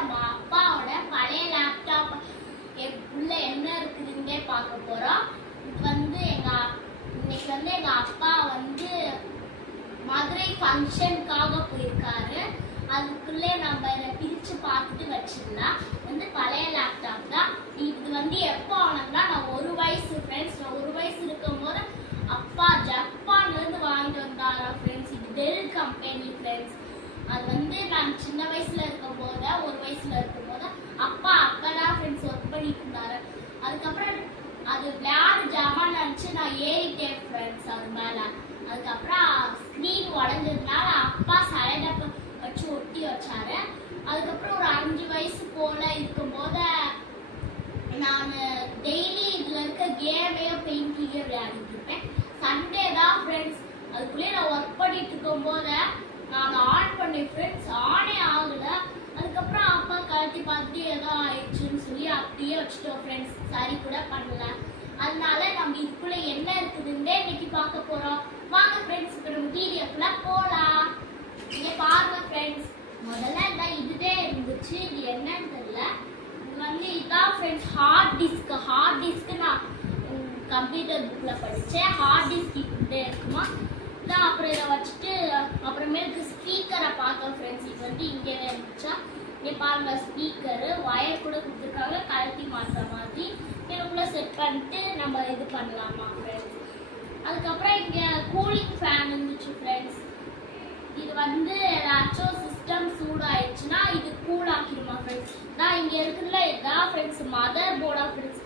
நம்ம அப்பாவோட பழைய லேப்டாப் உள்ள என்ன இருக்குதுன்னே பார்க்க போறோம். இது வந்து இன்னைக்கு வந்து எங்க அப்பா வந்து மதுரை ஃபங்க்ஷனுக்காக போயிருக்காரு. அதுக்குள்ளே நம்ம இதை பிரிச்சு பார்த்துட்டு வச்சிடலாம். வந்து பழைய லேப்டாப் தான். இது வந்து எப்போ ஆனதுன்னா நான் 1 வயசு ஃப்ரெண்ட்ஸ். நான் 1 வயசு இருக்கும் போது அப்பா ஜப்பான்ல இருந்து வாங்கிட்டு வந்தாரா ஃப்ரெண்ட்ஸ். இது டெல் கம்பெனி ஃப்ரெண்ட்ஸ். அது வந்து நான் சின்ன வயசுல இருக்கும் போது 1 வயசுல இருக்கும் போது அப்பா அப்பதான் ஃப்ரெண்ட்ஸ் ஒர்க் பண்ணிட்டு இருந்தாரு. அதுக்கப்புறம் அது விளையாடு ஜாமான் நினைச்சு நான் ஏறிட்டேன் ஃப்ரெண்ட்ஸ் அது மேல. அதுக்கப்புறம் ஸ்கிரீன் உடஞ்சதுனால அப்பா சைடப்ப வச்சு ஒட்டி வச்சாரு. அதுக்கப்புறம் ஒரு 5 வயசு போல இருக்கும் போது நான் டெய்லி இதுல இருக்க கேமையும் பெயிண்டிங்கையும் விளையாடிட்டு இருப்பேன். சண்டே தான் ஃப்ரெண்ட்ஸ். அதுக்குள்ளேயே நான் ஒர்க் பண்ணிட்டு இருக்கும் போது நான் ஆன் பண்ணேன் ஃப்ரெண்ட்ஸ். ஆனே ஆகல. அதுக்கப்புறம் அப்பா கழட்டி பார்த்துட்டு ஏதோ ஆயிடுச்சுன்னு சொல்லி அப்படியே வச்சுட்டோம் ஃப்ரெண்ட்ஸ். சரி கூட பண்ணல. அதனால நம்ம இதுக்குள்ள என்ன இருக்குதுன்னே இன்னைக்கு பார்க்க போறோம். வாங்க ஃப்ரெண்ட்ஸ் இப்போ நம்ம வீடியோக்குள்ள போலாம். இங்க பாருங்க ஃப்ரெண்ட்ஸ். முதல்ல இதுவே இருந்துச்சு. இது என்னன்னு தெரியல. இது வந்து இதான் friends hard disk. Hard disk நான் கம்ப்யூட்டர் புக்ல படிச்சேன். ஹார்ட் டிஸ்க் இப்படியே இருக்குமா இதான். அப்புறம் இதை வச்சுட்டு அப்புறமேலுக்கு ஸ்பீக்கரை பார்த்தோம் ஃப்ரெண்ட்ஸ். இது வந்து இங்கே இருந்துச்சா. இங்கே பாருங்க ஸ்பீக்கரு ஒயர் கூட கொடுத்துருக்காங்க. கழட்டி மாற்ற மாதிரி இதுக்குள்ள செட் பண்ணிட்டு நம்ம இது பண்ணலாமா ஃப்ரெண்ட்ஸ். அதுக்கப்புறம் இங்கே கூலிங் ஃபேன் இருந்துச்சு ஃப்ரெண்ட்ஸ். இது வந்து ஏதாச்சும் சிஸ்டம் சூடாயிடுச்சுன்னா இது கூல் ஆக்கிடுமா ஃப்ரெண்ட்ஸ். நான் இங்கே இருக்குதுல இதான் ஃப்ரெண்ட்ஸ் மதர் போர்டா ஃப்ரெண்ட்ஸ்.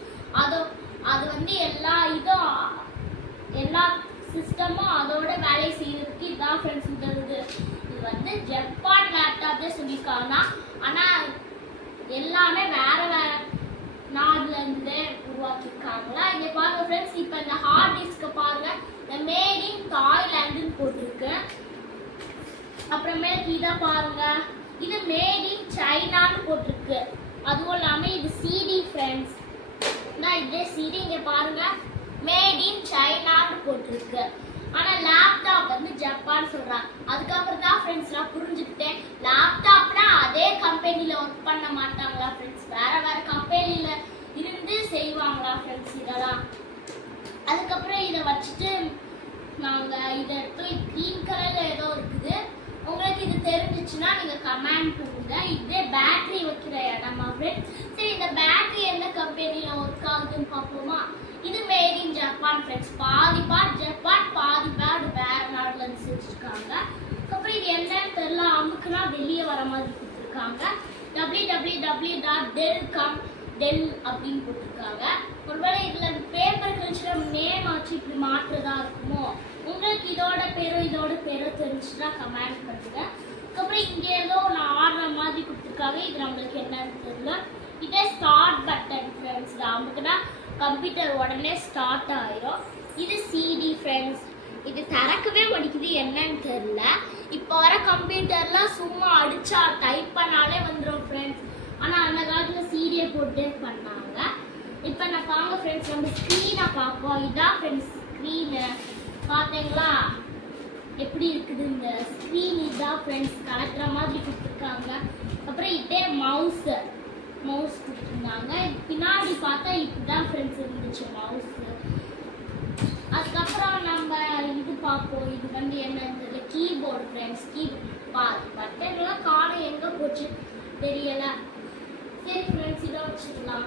அது வந்து எல்லா சிஸ்டமும் அதோட வேலை செய்யறதுக்கு இதான் ஃப்ரெண்ட்ஸ் உதவுது. இது வந்து ஜப்பான் லேப்டாப்பே சொல்லியிருக்காங்க. ஆனால் எல்லாமே வேற வேற நாடுல இருந்து உருவாக்கியிருக்காங்களா. இங்கே பாருங்க ஃப்ரெண்ட்ஸ். இப்போ இந்த ஹார்ட் டிஸ்கை பாருங்க. இந்த மேட் இன் தாய்லாந்துன்னு போட்டிருக்கு. அப்புறமேலுக்கு இதை பாருங்க. இது மேட் இன் சைனான்னு போட்டிருக்கு. அதுவும் இல்லாமல் இது சிடி ஃப்ரெண்ட்ஸ். நான் இதே சிடி இங்கே பாருங்க மேட் இன் சைனான்னு போட்டிருக்கு. ஆனால் லேப்டாப் வந்து ஜப்பான் சொல்றாங்க. அதுக்கப்புறம் தான் ஃப்ரெண்ட்ஸ் நான் புரிஞ்சுக்கிட்டேன். லேப்டாப்னா அதே கம்பெனியில் ஒர்க் பண்ண மாட்டாங்களா ஃப்ரெண்ட்ஸ். வேற வேற கம்பெனியில் இருந்து செய்வாங்களா ஃப்ரெண்ட்ஸ் இதெல்லாம். அதுக்கப்புறம் இதை வச்சுட்டு நாங்கள் இதை எடுத்து க்ரீன் கலரில் ஏதோ இருக்குது. உங்களுக்கு இது தெரிஞ்சிச்சுன்னா நீங்கள் கமெண்ட் பண்ணுங்க. இதே பேட்டரி வைக்கிற இடமா ஃப்ரெண்ட்ஸ். சரி இந்த பேட்டரி என்ன கம்பெனியில் ஒர்க் ஆகுதுன்னு பார்ப்போமா. இது மேட் இன் ஜப்பான் ஃப்ரெண்ட்ஸ். பாதி பார்ட் ஜப்பான் பாதி பார்ட் வேற நாடுல இருந்து செஞ்சுருக்காங்க. அப்புறம் இது என்னன்னு தெரியல. அமுக்குனா வெளியே வர மாதிரி கொடுத்துருக்காங்க. www.dell அப்படின்னு போட்டிருக்காங்க. ஒருவேளை இதுல பேப்பர் கழிச்சு நேம் வச்சு இப்படி மாற்றுறதா இருக்குமோ. உங்களுக்கு இதோட பேரோ தெரிஞ்சுன்னா கமெண்ட் பண்ணுங்க. அதுக்கப்புறம் இங்கே ஏதோ நான் ஆடுற மாதிரி கொடுத்துருக்காங்க. இது நம்மளுக்கு என்னன்னு தெரியல. இதே ஸ்டார்ட் பட்டன் ஃப்ரெண்ட்ஸ். அமுக்குனா கம்ப்யூட்டர் உடனே ஸ்டார்ட் ஆயிரும். இது சிடி ஃப்ரெண்ட்ஸ். இது திறக்கவே படிக்குது என்னன்னு தெரியல. இப்போ வர கம்ப்யூட்டர்லாம் சும்மா அடிச்சா டைப் பண்ணாலே வந்துடும் ஃப்ரெண்ட்ஸ். ஆனால் அந்த காலத்தில் சிடியை போட்டு பண்ணாங்க. இப்போ நான் பாருங்க ஃப்ரெண்ட்ஸ் நம்ம ஸ்க்ரீனை பார்ப்போம். இதான் ஃப்ரெண்ட்ஸ் ஸ்க்ரீனு பார்த்தீங்களா எப்படி இருக்குது இந்த ஸ்க்ரீன். இதான் ஃப்ரெண்ட்ஸ் கலக்கிற மாதிரி கொடுத்துருக்காங்க. அப்புறம் இதே மவுஸ் கொடுத்துருந்தாங்க. பின்னாடி பார்த்தா இப்படிதான் ஃப்ரெண்ட்ஸ் இருந்துச்சு மவுஸ். அதுக்கப்புறம் நம்ம இது பார்ப்போம். இது வந்து என்னது கீபோர்டு ஃப்ரெண்ட்ஸ். கீபோர்டு பட்டன்லாம் காணம் எங்கே போச்சு தெரியல. சரி ஃப்ரெண்ட்ஸ் இதை வச்சுக்கலாம்.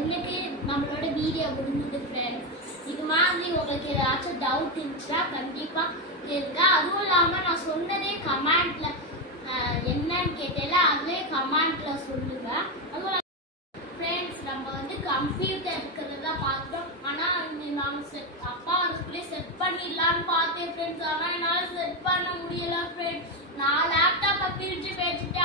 இன்னைக்கு நம்மளோட வீடியோ முடிஞ்சது ஃப்ரெண்ட்ஸ். இது மாதிரி உங்களுக்கு ஏதாச்சும் டவுட் இருந்துச்சுன்னா கண்டிப்பாக கேளுங்க. அதுவும் இல்லாமல் நான் சொன்னதே கமெண்ட்ல என்னன்னு கேட்டேல அதுவே கமெண்ட்ல சொல்லுங்க. அதுவும் ஃப்ரெண்ட்ஸ் நம்ம வந்து கம்ப்யூட்டர் இருக்கிறதா பார்த்தோம். ஆனால் நாங்கள் அப்பா அதுக்குள்ளே செட் பண்ணிடலான்னு பார்த்தேன் ஃப்ரெண்ட்ஸ். ஆனால் என்னால் செட் பண்ண முடியல ஃப்ரெண்ட்ஸ். நான் லேப்டாப்பை பிரித்து வச்சுட்டு